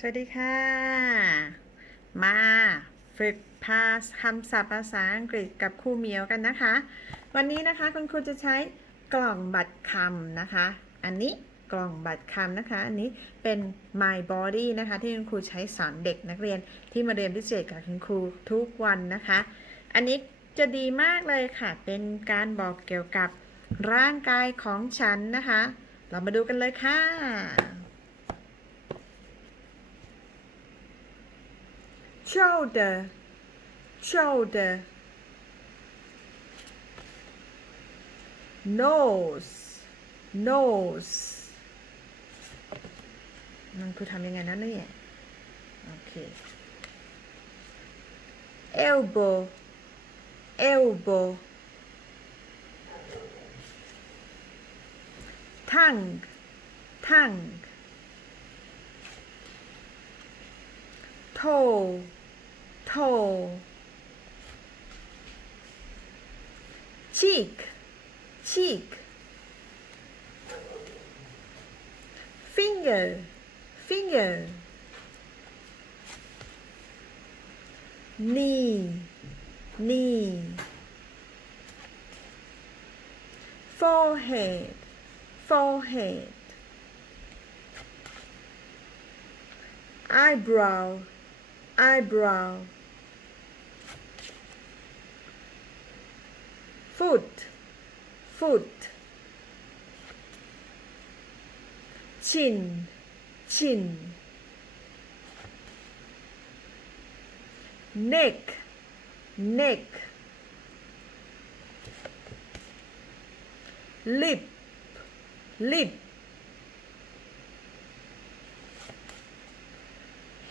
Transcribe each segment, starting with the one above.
สวัสดีค่ะ มาฝึกภาษาคำศัพท์ภาษาอังกฤษกับครูเหมียวกันนะคะ วันนี้นะคะคุณครูจะใช้กล่องบัตรคำนะคะ อันนี้กล่องบัตรคำนะคะ อันนี้เป็น my body นะคะ ที่คุณครูใช้สอนเด็กนักเรียนที่มาเรียนพิเศษกับคุณครูทุกวันนะคะ อันนี้จะดีมากเลยค่ะ เป็นการบอกเกี่ยวกับร่างกายของฉันนะคะ เรามาดูกันเลยค่ะ shoulder shoulder nose nose มันคือทำยังไงนะเนี่ยโอเค elbow elbow tongue tongue toe cheek. Cheek. Finger. Finger. Knee. Knee. Forehead. Forehead. Eyebrow. Eyebrow foot. Foot. Chin. Chin. Neck. Neck. Lip. Lip.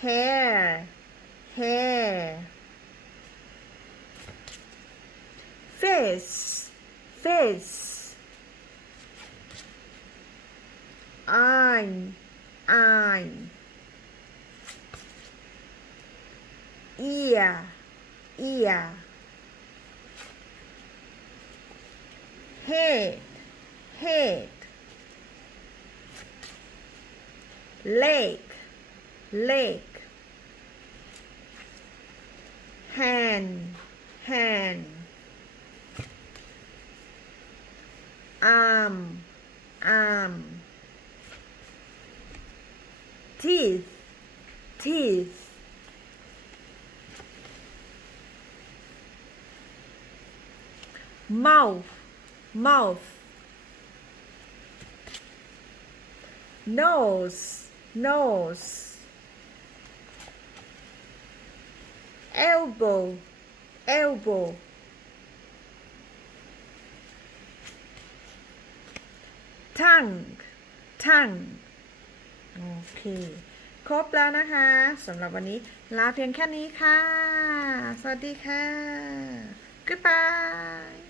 Hair. Hair face face eye eye ear ear head. Head. Leg. Leg. Hand. Hand arm arm teeth teeth. Mouth mouth. Nose nose. Elbow elbow tongue tongue โอเค ครบแล้วนะคะสำหรับวันนี้ ลาเพียงแค่นี้ค่ะ สวัสดีค่ะ goodbye